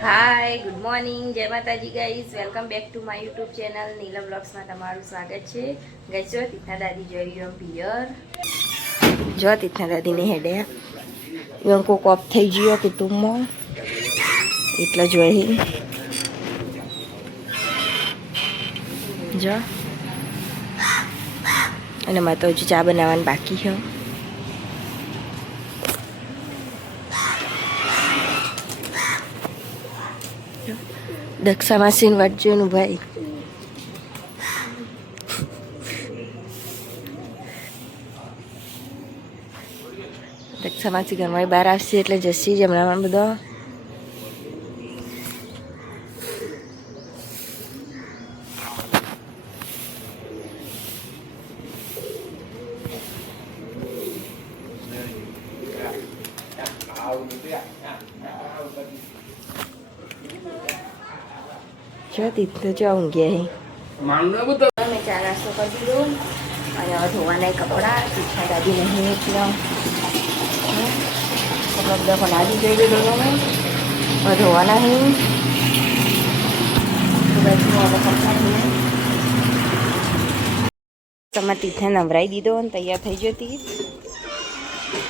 hi good morning જય Mataji guys welcome back to my YouTube channel Neelam બ્લોગ્સમાં તમારું સ્વાગત છે ગાઈઝ જો તીથા દાદી જોઈ રહ્યો પિયર જો તીથા દાદીને હેડે એવું કોક ઓફ થઈ ગયો કુટુંબમાં એટલે જોઈ જો અને મારે તો હજુ ચા બનાવવાની બાકી છે દક્ષા માસીને વાંચજો નું ભાઈ દક્ષા માસી ઘરમાં બહાર આવશે એટલે જશે જ હમણાં બધો જો તીર્થ જો ઊંઘ્યા મેં ચા નાસ્તો કરી દીધો અને હવે ધોવાના કપડાં તીર્થા દાદી નહીં એટલે કપડા બધા પલાળી જઈ દીધો મેં હવે ધોવાના હું તમારે તીર્થને નવરાઈ દીધો અને તૈયાર થઈ ગયો તીર્થ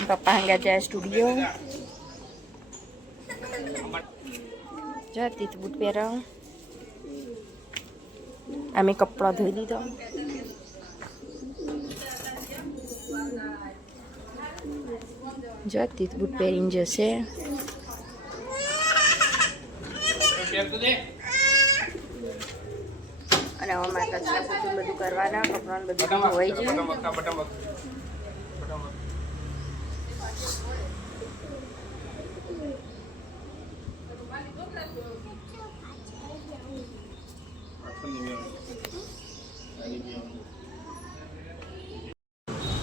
પપ્પા હંગા જાય સ્ટુડિયો જો તીર્થ બૂટ પહેરાવ અમે કપડાં ધોઈ દીધો જો તીર્થ બૂટ પહેરીને જશે અને હવે મારે કચરા પોતું બધું કરવાના કપડાં બધું ધોવાઈ ગયું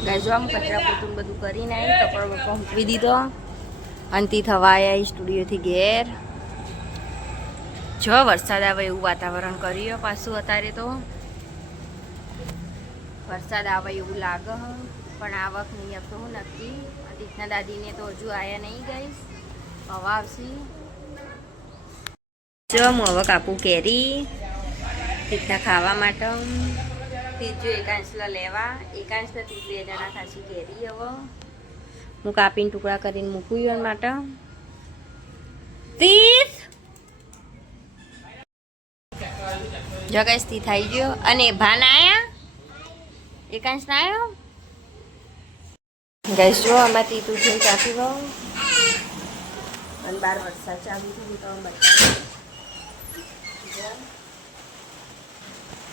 ગાઈઝ આમ કચરા પોતું બધું કરીને આવી કપડાં બપડા મૂકવી દીધો અને થવા આવ્યા સ્ટુડિયોથી ઘેર જો વરસાદ આવે એવું વાતાવરણ કર્યું પાછું અત્યારે તો વરસાદ આવે એવું લાગે પણ આવક નહીં આપતો હું નક્કી તીર્થના દાદીને તો હજુ આવ્યા નહીં ગાઈઝ હવા આવશે જો હું હવે કાપું કેરી તીર્થના ખાવા માટે ત્રીજો એકાંશલા લેવા એકાંશના 2 જણા ખાસી કેરી હવે હું કાપીને ટુકડા કરીને મૂકું એના માટે તીર્થ જો ગાઈસ તી થઈ ગયો અને ભાન આયા એકાંશ ના આવ્યો ગાઈસ જો આમાં તીતું થઈ કાપી ગયો અને બાર વરસાદ ચાલુ થયું તો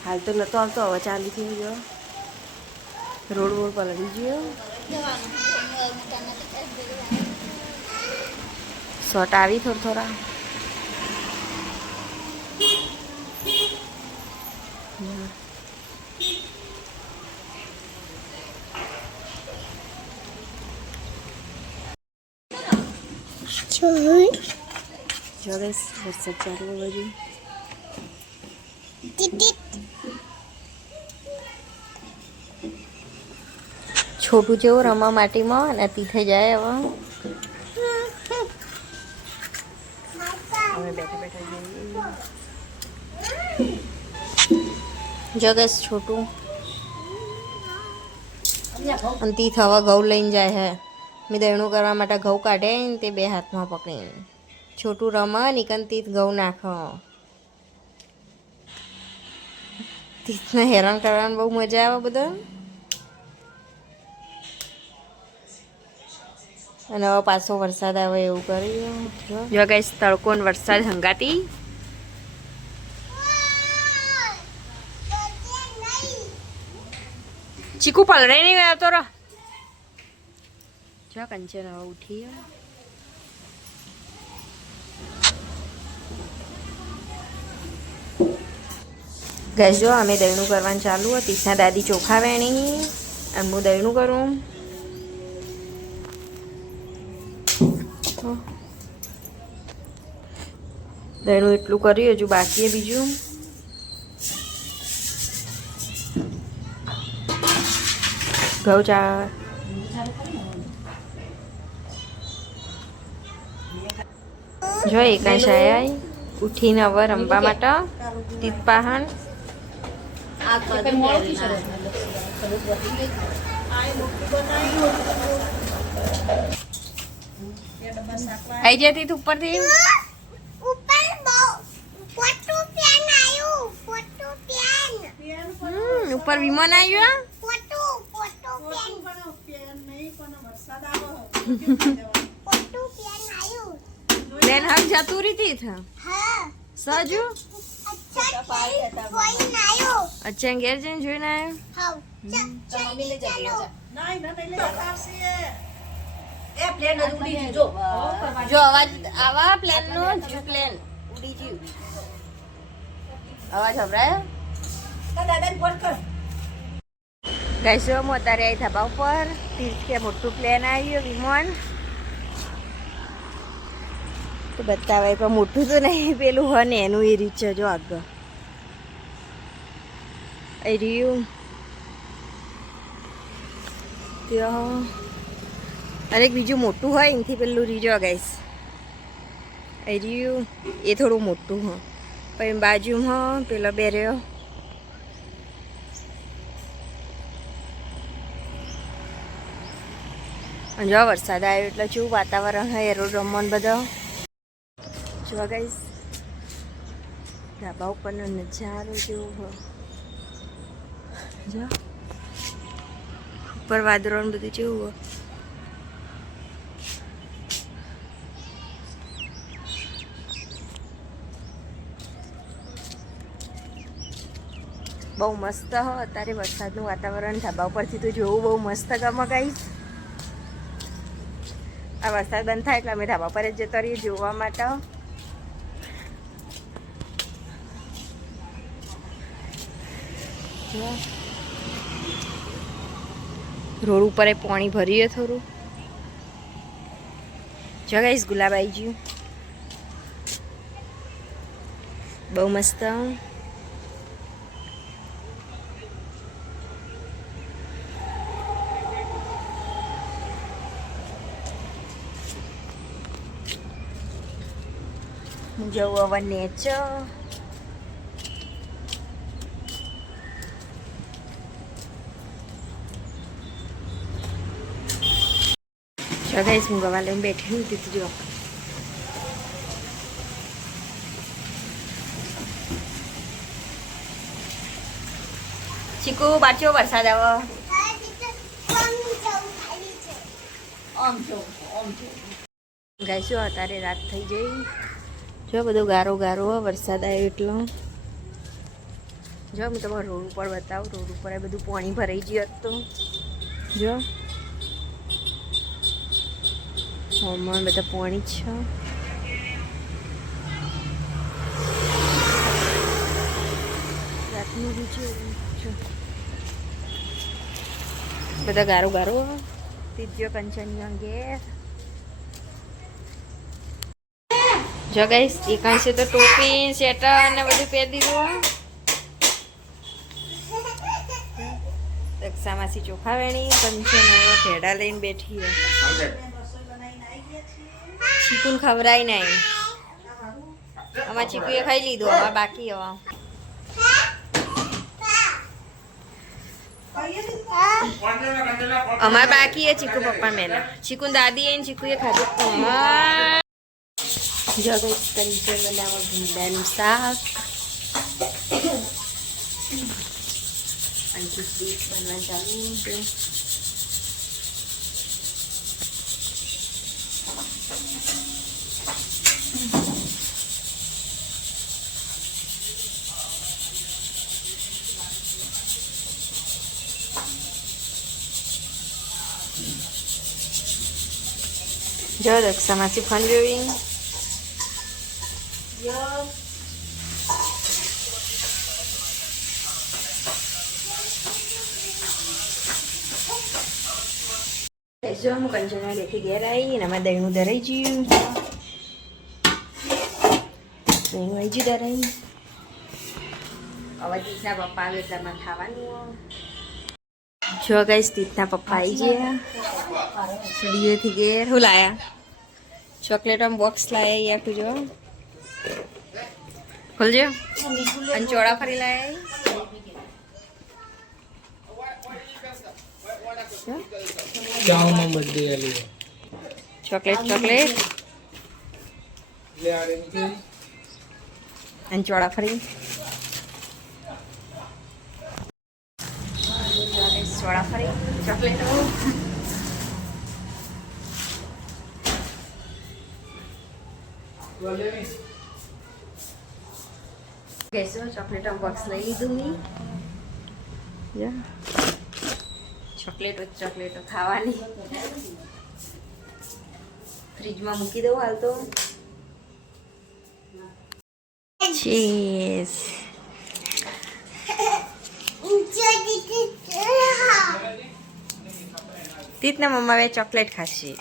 હાલ તો નતો આવતો હવે ચાલુ થઈ ગયો રોડ પલળી ગયો શોર્ટ આવી થોડા જો બસ વરસાદ ચાલુ બધું છોટું જેવું રમવા માટીમાં અને તીથે જાય હવે બેઠા બેઠા જગસ છોટું અને તીથ હવે ઘઉં લઈને જાય હે મેં દયણું કરવા માટે ઘઉં કાઢે ને તે 2 હાથમાં પકડીને છોટું રમા નીકન તીથ ઘઉં નાખો તીથને હેરાન કરવાની બહુ મજા આવે બધા અને હવે પાછો વરસાદ આવે એવું કર્યું જો ગાઈસ તડકો ને વરસાદ હંગાતી ચીકુ પલરે નહીં ગયો તો રો જો કંચન હવે ઉઠી ગાઈસ જો અમે દયણું કરવાનું ચાલુ હતું તીથના દાદી ચોખા વેણી અને હું દયણું કરું દયણું એટલું કર્યું હજુ બાકી બીજું ઘઉં ચા જો એકાંશ આયા ઉઠીને હવે રમવા માટે તીતપાહણ આઈ જતી તું ઉપરથી ઉપર વિમાન આવ્યો બેન હક જતું રીતી થા સજુ અચ્છા ઘેર જઈને જોઈને આવ્યો જો અવાજ આવા પ્લેન નો પ્લેન ઉડી ગયું અવાજ સંભળાયો ગાઈસ હું અત્યારે આવી ધાબા ઉપર તીર્થ કે મોટું પ્લેન આવ્યું વિમાન તો બતાવે પણ મોટું તો નહીં પેલું હોય ને એનું એ રીત છે જો આગળ એ રહ્યું ત્યાં અને એક બીજું મોટું હોય એનાથી પેલું રીજો ગાઈસ એ રહ્યું એ થોડું મોટું હોય પછી બાજુમાં પેલો બેર્યો અને જો વરસાદ આવ્યો એટલે શું વાતાવરણ હોય એરો રમવાનું બધા જોવા ગાઈસ ધાબા ઉપરનો નજારો જેવો જો ઉપર વાદળો બધું જેવું બહુ મસ્ત હો અત્યારે વરસાદનું વાતાવરણ ધાબા ઉપરથી તો જોવું બહુ મસ્ત ગમે ગાઈસ આ વરસાદ બંધ થાય એટલે અમે ધાબા પર જ જતા રહીએ જોવા માટે રોડ ઉપર પાણી ભરીએ થોડું જો ગાઈસ ગુલાબ આવી ગયું બહુ મસ્ત જવું હવે નેચર જો ગાઈસ હું ગવા લઈને બેઠી હતી જો ચીકુ બાચો વરસાદ આવો ગાઈસ જો અત્યારે રાત થઈ ગઈ જો બધો ગારો ગારો વરસાદ આવ્યો એટલો જો હું તમારે રોડ ઉપર બતાવું રોડ ઉપર બધું પાણી ભરાઈ ગયું હતું જો હોમાં બધા પાણી છે રાતનું બી છે બધા ગારો ગારો ત્રીજો કંચનીયો ઘેર જો ગાઈસ એકાંશે તો ટોપી સ્વેટર ને બધું પહેરી દીધું રક્ષામાસી ચોખા વેણી કંચન ભેડા લઈને બેઠી ચીકુને ખવરાય નહીં અમાર ચીકુએ ખાઈ લીધું હવે બાકી હવે અમાર બાકી એ ચીકુ પપ્પા મેલા ચીકુ દાદી આવીને ચીકુએ ખાધું જો ગાઈસ તરીકે બનાવો ભીંડાનું શાક અને ખીચડી બનવા ચાલુ જો દક્ષામાંથી ફોન જોઈ જો હું કંચના બેઠી ઘેર આવી ને અમારે દહીંનું ધરાઈ ગયું દહીંનું આવી ગયું ધરાઈ હવે તીતના પપ્પા આવે એટલે અમારે ખાવાનું જો ગાઈસ તીતના પપ્પા આવી ગયા સ્ટુડિયોથી ઘેર હું લાયા ચોકલેટ બોક્સ લાયા આખું જો ખોલજો અને ચોળા ફરી લાય ચોકલેટ ચોકલેટ અને ચોળા ફરી ચોળા ફરી ચોકલેટ ગેસો ચોકલેટ બોક્સ લઈ લીધું મેં ચોકલેટો ખાવાની ફ્રીજમાં મૂકી દઉં હાલ તો ચીઝ તીતના મમ્મા હવે ચોકલેટ ખાશે